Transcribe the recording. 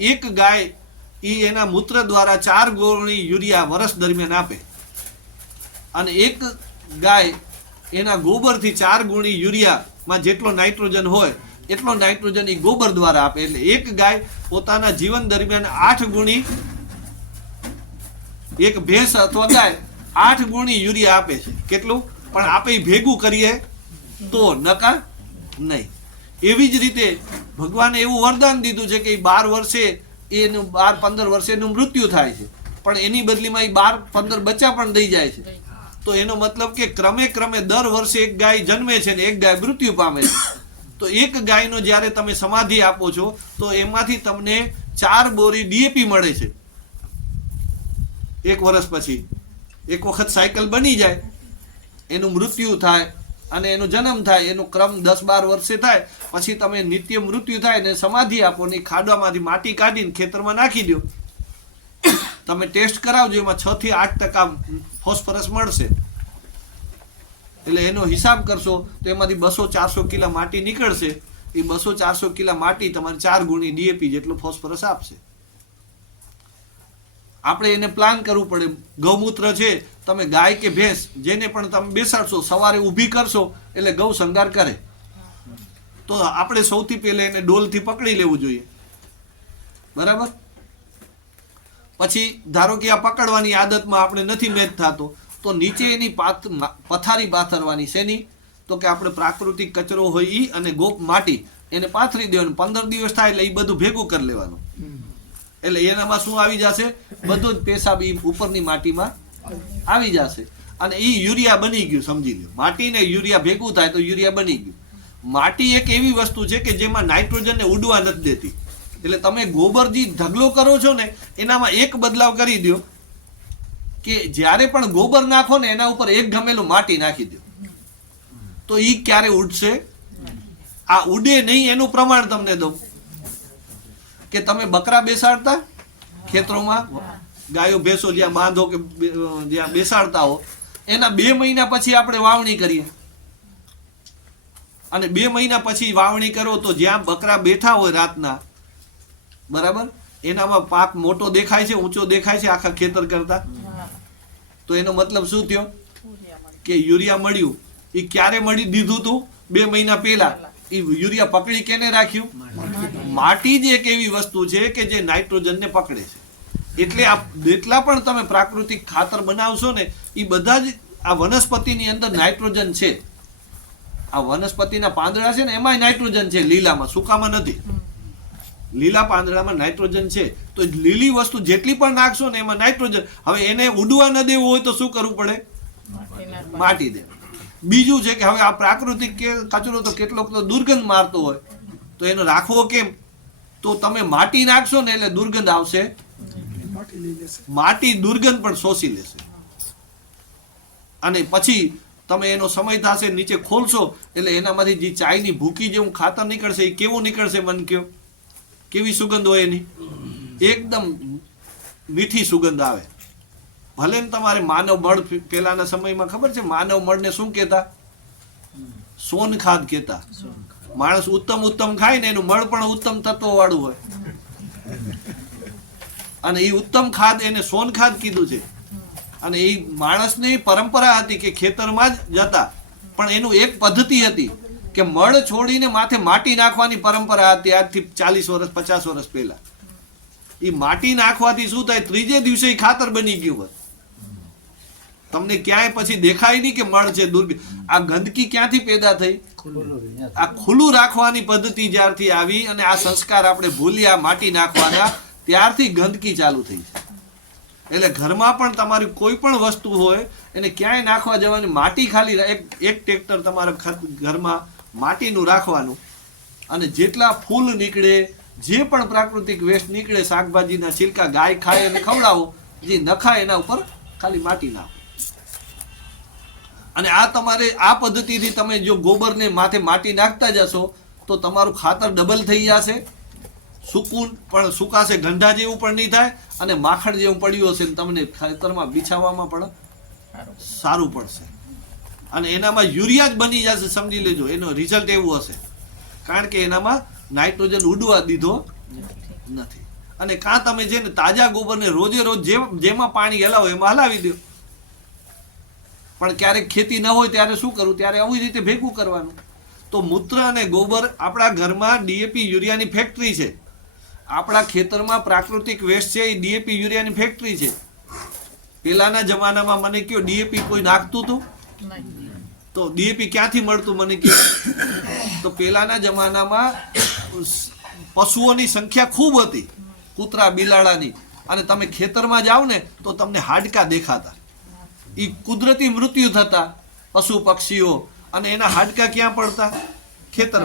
એક ગાય એ એના મૂત્ર દ્વારા ચાર ગોળણી યુરિયા વર્ષ દરમિયાન આપે. અને એક ગાય એના ગોબરથી ચાર ગુણી યુરિયામાં જેટલો નાઇટ્રોજન હોય, એટલો નાઇટ્રોજન એ ગોબર દ્વારા આપે. એટલે એક ગાય પોતાના જીવન દરમિયાન આઠ ગુણી એક ભેંસ અથવા ગાય આઠ ગુણી યુરિયા આપે છે. કેટલું? પણ આપણે ભેગું કરીએ તો નકા નહીં. એવી જ રીતે ભગવાને એવું વરદાન દીધું છે કે એ બાર વર્ષે એનું બાર પંદર વર્ષે એનું મૃત્યુ થાય છે. પણ એની બદલીમાં એ બાર પંદર બચ્ચા પણ દઈ જાય છે. તો એનો મતલબ કે ક્રમે ક્રમે દર વર્ષે એક ગાય જન્મે છે ને એક ગાય મૃત્યુ પામે છે. તો એક ગાયનો જ્યારે તમે સમાધિ આપો છો, તો એમાંથી તમને ચાર બોરી ડીએપી મળે છે. એક વર્ષ પછી. એક વખત સાયકલ બની જાય. એનું મૃત્યુ થાય. અને એનો જન્મ થાય, એનો ક્રમ દસ બાર વર્ષે થાય, પછી તમે નિત્ય મૃત્યુ થાય ને સમાધિ આપો ને ખાડવામાંથી માટી કાઢીને ખેતરમાં નાખી દો. તમે ટેસ્ટ કરાવજો, એમાં છ થી આઠ ટકા ફોસ્ફરસ મળશે. એટલે એનો હિસાબ કરશો તો એમાંથી બસો ચારસો કિલા માટી નીકળશે. એ બસો ચારસો કિલા માટી તમારે ચાર ગુણી ડીએપી જેટલો ફોસ્ફરસ આપશે. આપણે એને પ્લાન કરવું પડે. ગૌમૂત્ર છે, તમે ગાય કે ભેંસ, જેને પણ તમે બેસાડશો, સવારે ઊભી કરશો, એટલે ગૌ શંગાર કરે. તો આપણે સૌથી પહેલાં એને ડોલથી પકડી લેવું જોઈએ. બરાબર? પછી, ધારો કે આ પકડવાની આદતમાં આપણે નથી મેચ થતો, તો નીચે એની પાથ પથારી પાથરવાની શેની તો કે આપણે પ્રાકૃતિક કચરો હોય એ અને ગોપ માટી, એને પાથરી દેવાનું. પંદર દિવસ થાય એટલે એ બધું ભેગું કરી લેવાનું. એટલે એનામાં શું આવી જશે? બધું જ પેશાબ એ ઉપરની માટીમાં આવી જશે. અને એ યુરિયા બની ગયું, સમજી લો માટીને યુરિયા ભેગું થાય તો યુરિયા બની ગયું. માટી એક એવી વસ્તુ છે કે જેમાં નાઇટ્રોજનને ઉડવા નથી દેતી. એટલે તમે ગોબર જે ઢગલો કરો છો ને, એનામાં એક બદલાવ કરી દો કે જ્યારે પણ ગોબર નાખો ને, એના ઉપર એક ગમેલું માટી નાખી દો. તો એ ક્યારે ઉડશે? આ ઉડે નહીં, એનું પ્રમાણ તમને દઉં. કે તમે બકરા બેસાડતા ખેતરોમાં? ગાયો ભેંસો જ્યાં બાંધો કે જ્યાં બેસાડતા હો, એના બે મહિના પછી આપણે વાવણી કરીએ. અને બે મહિના પછી વાવણી કરો તો જ્યાં બકરા બેઠા હોય રાતના, બરાબર? એનામાં પાક મોટો દેખાય છે, ઊંચો દેખાય છે, આખા ખેતર કરતા? તો એનો મતલબ શું થયો? કે યુરિયા મળ્યું. એ ક્યારે મળી દીધું તું? બે મહિના પહેલા. એ યુરિયા પકડી કેને રાખ્યું? માટી જ એક એવી વસ્તુ છે કે જે નાઇટ્રોજનને પકડે છે. એટલે આ જેટલા પણ તમે પ્રાકૃતિક ખાતર બનાવશો ને એ બધા જ આ વનસ્પતિની અંદર નાઇટ્રોજન છે. આ વનસ્પતિના પાંદડા છે ને, એમાંય નાઇટ્રોજન છે લીલામાં, સૂકામાં નથી. લીલા પાંદડામાં નાઇટ્રોજન છે. તો લીલી વસ્તુ જેટલી પણ નાખશો ને, એમાં નાઇટ્રોજન, હવે એને ઉડવા ન દેવું હોય તો શું કરવું પડે? માટી દે બીજું છે કે હવે આ પ્રાકૃતિક કચરો તો કેટલોક તો દુર્ગંધ મારતો હોય. તો એનો રાખવો કેમ? તો તમે માટી નાખશો ને એટલે દુર્ગંધ આવશે. માટી દુર્ગંધ પણ શોષી લેશે. અને પછી તમે એનો સમય થશે નીચે ખોલશો એટલે એનામાંથી જે ચાયની ભૂકી જેવું ખાતર નીકળશે એ કેવું નીકળશે મન કયો કેવી સુગંધ હોય એની? એકદમ મીઠી સુગંધ આવે. ભલે ને તમારે માનવ મળ પેલાના સમયમાં ખબર છે? માનવ મળને શું કહેતા? સોન ખાદ કહેતા. માણસ ઉત્તમ ઉત્તમ ખાય ને એનું મળ પણ ઉત્તમ તત્વો વાળું હોય. અને એ ઉત્તમ ખાદ એને સોન ખાદ કીધું છે. અને એ માણસની પરંપરા હતી કે ખેતરમાં જ જતા. પણ એનું એક પદ્ધતિ હતી કે મળ છોડીને માથે માટી નાખવાની પરંપરા હતી આજથી ચાલીસ વર્ષ, પચાસ વર્ષ પહેલા. એ માટી નાખવાથી શું થાય? ત્રીજે દિવસે ખાતર બની ગયું હોય. તમને ક્યાંય પછી દેખાય નહીં કે મળ છે દૂરબીન આ ગંદકી ક્યાંથી પેદા થઈ? આ ખુલ્લું રાખવાની પદ્ધતિ જ્યારથી આવી અને આ સંસ્કાર આપણે ભૂલ્યા માટી નાખવાના, ત્યારથી ગંદકી ચાલુ થઈ છે. એટલે ઘરમાં પણ તમારી કોઈ પણ વસ્તુ હોય, એને ક્યાંય નાખવા જવાની માટી ખાલી એક એક ટ્રેક્ટર તમારા ઘરમાં માટીનું રાખવાનું અને જેટલા ફૂલ નીકળે, જે પણ પ્રાકૃતિક વેસ્ટ નીકળે, શાકભાજીના છિલકા ગાય ખાય અને ખવડાવો, જે ન ખાય એના ઉપર ખાલી માટી નાખો. અને આ તમારે આ પદ્ધતિથી તમે જો ગોબરને માથે માટી નાખતા જશો તો તમારું ખાતર ડબલ થઈ જશે. સૂકું પણ સુકાશે ગંધા જેવું પણ નહીં થાય અને માખણ જેવું પડ્યું હશે ને તમને ખેતરમાં બિછાવવામાં પણ સારું પડશે. અને એનામાં યુરિયા જ બની જશે સમજી લેજો. એનો રિઝલ્ટ એવું હશે. કારણ કે એનામાં નાઇટ્રોજન ઉડવા દીધો નથી. અને કાં તમે છે ને તાજા ગોબરને રોજે રોજ જેમાં પાણી હલાવો એમાં હલાવી દો. પણ ક્યારેક ખેતી ન હોય ત્યારે શું કરવું ત્યારે આવી રીતે ભેગું કરવાનું. તો મૂત્ર અને ગોબર આપણા ઘરમાં ડીએપી યુરિયાની ફેક્ટરી છે. આપણા ખેતરમાં પ્રાકૃતિક વેસ્ટ છે, એ ડીએપી યુરિયાની ફેક્ટરી છે. પેલાના જમાનામાં મને કયો ડીએપી કોઈ નાખતું હતું? તો ડીએપી ક્યાંથી મળતું મને કયો? તો પેલાના જમાનામાં પશુઓની સંખ્યા ખૂબ હતી, કૂતરા, બિલાડાની. અને તમે ખેતરમાં જાઓ ને તો તમને હાડકા દેખાતા. એ કુદરતી મૃત્યુ થતા પશુ પક્ષીઓ અને એના હાડકા ક્યાં પડતા? ખેતર